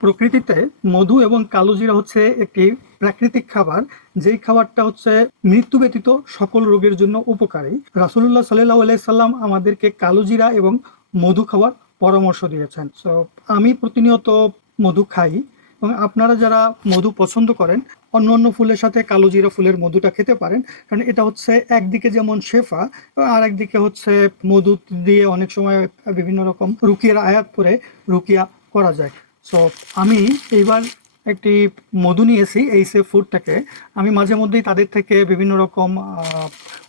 প্রকৃতিতে মধু এবং কালোজিরা হচ্ছে একটি প্রাকৃতিক খাবার। যেই খাবারটা হচ্ছে মৃত্যু ব্যতীত সকল রোগের জন্য উপকারী। রাসুল্লাহ সাল্লাহ আলাইসাল্লাম আমাদেরকে কালোজিরা এবং মধু খাওয়ার পরামর্শ দিয়েছেন। সো আমি প্রতিনিয়ত মধু খাই এবং আপনারা যারা মধু পছন্দ করেন, অন্য অন্য ফুলের সাথে কালোজিরা ফুলের মধুটা খেতে পারেন। কারণ এটা হচ্ছে একদিকে যেমন শেফা আর একদিকে হচ্ছে মধু দিয়ে অনেক সময় বিভিন্ন রকম রুকিয়ার আয়াত করে রুকিয়া করা যায়। সো আমি এইবার একটি মধু নিয়েছি এই সে ফুডটাকে আমি মাঝে মধ্যেই তাদের থেকে বিভিন্ন রকম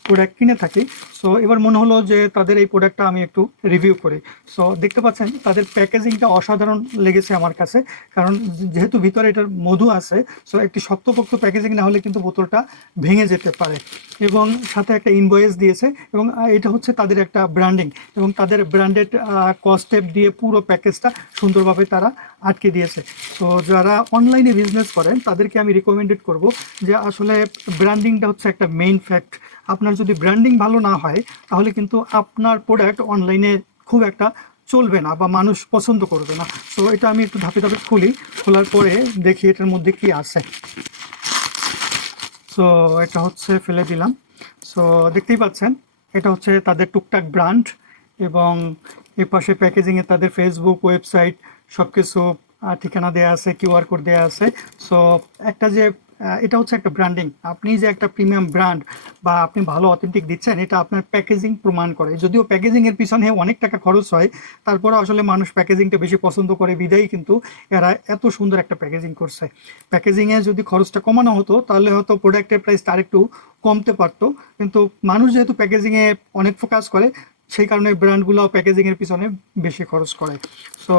প্রোডাক্ট কিনে থাকি। সো এবার মনে হলো যে তাদের এই প্রোডাক্টটা আমি একটু রিভিউ করি। সো দেখতে পাচ্ছেন, তাদের প্যাকেজিংটা অসাধারণ লেগেছে আমার কাছে। কারণ যেহেতু ভিতরে এটার মধু আছে সো একটি শক্তপোক্ত প্যাকেজিং না হলে কিন্তু বোতলটা ভেঙে যেতে পারে। এবং সাথে একটা ইনভয়েস দিয়েছে, এবং এটা হচ্ছে তাদের একটা ব্র্যান্ডিং এবং তাদের ব্র্যান্ডেড কস্টেপ দিয়ে পুরো প্যাকেজটা সুন্দরভাবে তারা আটকে দিয়েছে। তো যারা অনলাইনে বিজনেস করেন, তাদেরকে আমি রিকমেন্ডেড করব যে আসলে ব্র্যান্ডিংটা হচ্ছে একটা মেইন ফ্যাক্ট আপনার যদি ব্র্যান্ডিং ভালো না হয়, তাহলে কিন্তু আপনার প্রোডাক্ট অনলাইনে খুব একটা চলবে না বা মানুষ পছন্দ করবে না। তো এটা আমি একটু ধাপে ধাপে খুলি। খোলার পরে দেখি এটার মধ্যে কি আছে। সো এটা হচ্ছে ফেলে দিলাম। সো দেখতেই পাচ্ছেন, এটা হচ্ছে তাদের টুকটাক ব্র্যান্ড এবং এ পাশে প্যাকেজিংয়ে তাদের ফেসবুক ওয়েবসাইট সব কিছু ঠিকানা দেওয়া আছে কিউআর কোড দেওয়া আছে। সো একটা যে এটা হচ্ছে একটা ব্র্যান্ডিং আপনি যে একটা প্রিমিয়াম ব্র্যান্ড বা আপনি ভালো অথেন্টিক দিচ্ছেন, এটা আপনার প্যাকেজিং প্রমাণ করে। যদিও প্যাকেজিং এর পিছনে অনেক টাকা খরচ হয় তারপরে আসলে মানুষ প্যাকেজিংটা বেশি পছন্দ করে বিদায়ী, কিন্তু এরা এত সুন্দর একটা প্যাকেজিং করছে। প্যাকেজিংয়ে যদি খরচটা কমানো হতো, তাহলে হয়তো প্রোডাক্টের প্রাইস তার একটু কমতে পারতো। কিন্তু মানুষ যেহেতু প্যাকেজিংয়ে অনেক ফোকাস করে, সেই কারণে ব্র্যান্ডগুলো প্যাকেজিংয়ের পিছনে বেশি খরচ করে। সো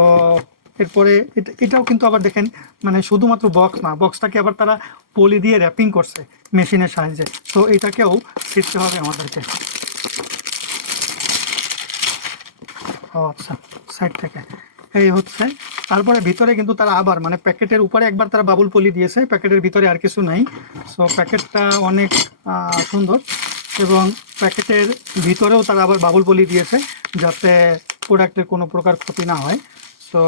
এরপরে এটা- এটাও কিন্তু আবার দেখেন মানে শুধুমাত্র বক্স না বক্সটাকে আবার তারা পলি দিয়ে র্যাপিং করছে মেশিনের সাহায্যে। তো এটাকেও শিখতে হবে আমাদেরকে। ও আচ্ছা সাইড থেকে। এই হচ্ছে, তারপরে ভিতরে কিন্তু তারা আবার মানে প্যাকেটের উপরে একবার তারা বাবুল পলি দিয়েছে, প্যাকেটের ভিতরে আর কিছু নাই। সো প্যাকেটটা অনেক সুন্দর এবং প্যাকেটের ভিতরেও তারা আবার বাবুল পলি দিয়েছে যাতে প্রোডাক্টের কোনো প্রকার ক্ষতি না হয়। সো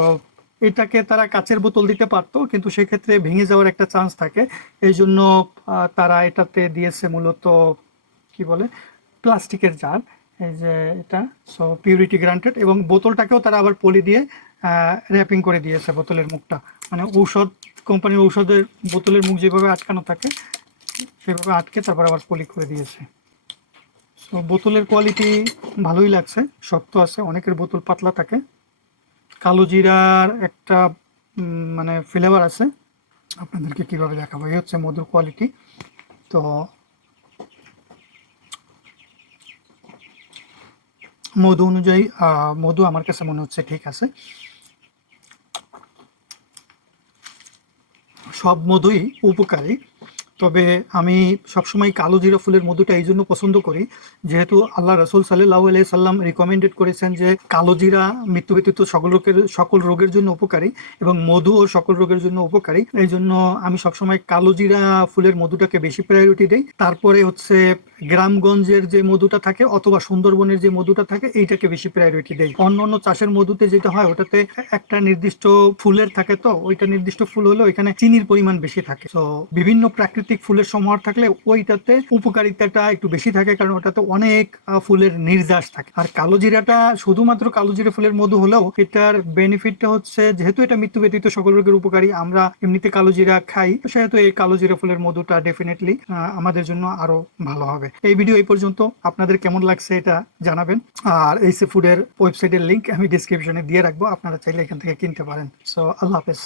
এটাকে তারা কাচের বোতল দিতে পারতো, কিন্তু সেক্ষেত্রে ভেঙে যাওয়ার একটা চান্স থাকে। এই জন্য তারা এটাতে দিয়েছে মূলত, কি বলে, প্লাস্টিকের জার। এই যে এটা সো পিউরিটি গ্রান্টেড এবং বোতলটাকেও তারা আবার পলি দিয়ে র্যাপিং করে দিয়েছে বোতলের মুখটা। মানে ঔষধ, কোম্পানির ঔষধের বোতলের মুখ যেভাবে আটকানো থাকে, সেভাবে আটকে তারপর আবার পলি করে দিয়েছে। সো বোতলের কোয়ালিটি ভালোই লাগছে, শক্ত আছে, অনেকের বোতল পাতলা থাকে। কালো জিরার একটা মানে ফ্লেভার আছে। আপনাদেরকে কীভাবে দেখাবো? এই হচ্ছে মধুর কোয়ালিটি তো মধু অনুযায়ী মধু আমার কাছে মনে হচ্ছে ঠিক আছে। সব মধুই উপকারী। তবে আমি সবসময় কালো জিরা ফুলের মধুটা এই জন্য পছন্দ করি। যেহেতু আল্লাহ রসুল সাল্লাহ আলাই সাল্লাম রিকমেন্ডেড করেছেন যে কালো জিরা মৃত্যু ব্যতীত সকল রোগের সকল রোগের জন্য উপকারী এবং মধু ও সকল রোগের জন্য উপকারী। এই জন্য আমি সবসময় কালো জিরা ফুলের মধুটাকে বেশি প্রায়োরিটি দিই। তারপরে হচ্ছে গ্রামগঞ্জের যে মধুটা থাকে অথবা সুন্দরবনের যে মধুটা থাকে এইটাকে বেশি প্রায়োরিটি দেয় অন্য অন্য চাষের মধুতে যেটা হয় ওটাতে একটা নির্দিষ্ট ফুলের থাকে তো, ওইটা নির্দিষ্ট ফুল হলে ওইখানে চিনির পরিমাণ বেশি থাকে। তো বিভিন্ন প্রাকৃতিক ফুলের সমাহার থাকলে ওইটাতে উপকারিতাটা একটু বেশি থাকে, কারণ ওটাতে অনেক ফুলের নির্যাস থাকে। আর কালো জিরাটা শুধুমাত্র কালো জিরা ফুলের মধু হলেও এটার বেনিফিটটা হচ্ছে, যেহেতু এটা মৃত্যু ব্যতীত সকল রোগের উপকারী, আমরা এমনিতে কালো জিরা খাই সেহেতু এই কালো জিরা ফুলের মধুটা ডেফিনেটলি আমাদের জন্য আরও ভালো হবে। এই ভিডিও এই পর্যন্ত। আপনাদের কেমন লাগছে এটা জানাবেন। আর এই সি ফুডের ওয়েবসাইটের লিঙ্ক আমি ডিসক্রিপশনে দিয়ে রাখব, আপনারা চাইলে এখান থেকে কিনতে পারেন। সো আল্লাহ হাফেজ।